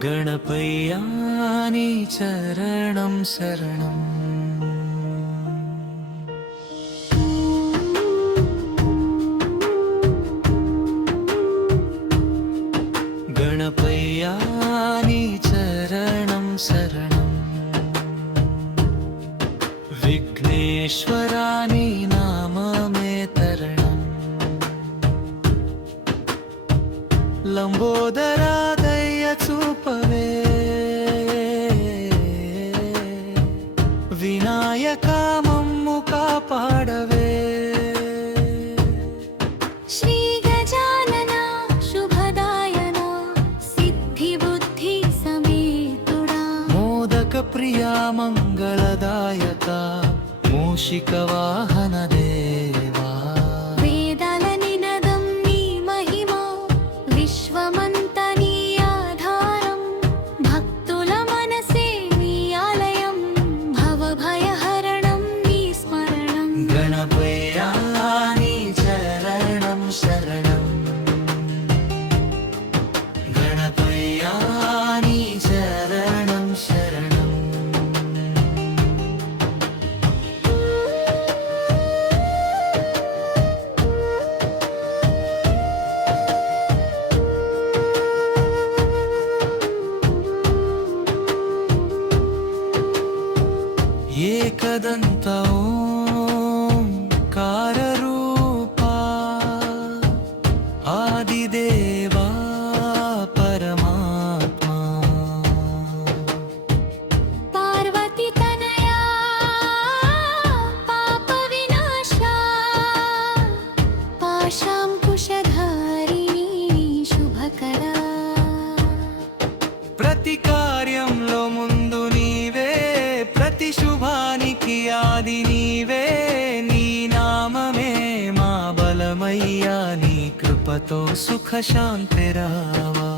गणपय्या नी चरणं शरणम् गणपय्या नी चरणं शरणम् विघ्नेश्वरा नी नाममे तरणम् लंबोदरा दय चूपवे विनायका मम्मु कापाडवे श्री गजानना शुभदायना सिद्धिबुद्धि समेतुडा मोदक प्रिया मंगलदायका मूषिक वाहन देवा वेदाल निनदं नी महिमा विश्वमंत नी आधारं भक्तुल मनसे नी आलयं भवभयहरणं नी स्मरणं गणपय्या नी चरणं शरणम् गणपय्या नी चरणं शरणम् एकदन्त ओंकाररूपा आदिदेवा परमात्मा पार्वती तनया पापविनाशा पाशांकुशधारिणी शुभकरा ప్రతి కార్యంలో ముందు నీవే ప్రతి శుభానికి ఆది నీవే నీ నామమే మా బలమయ్యా నీ కృపతో సుఖ శాంతి రావా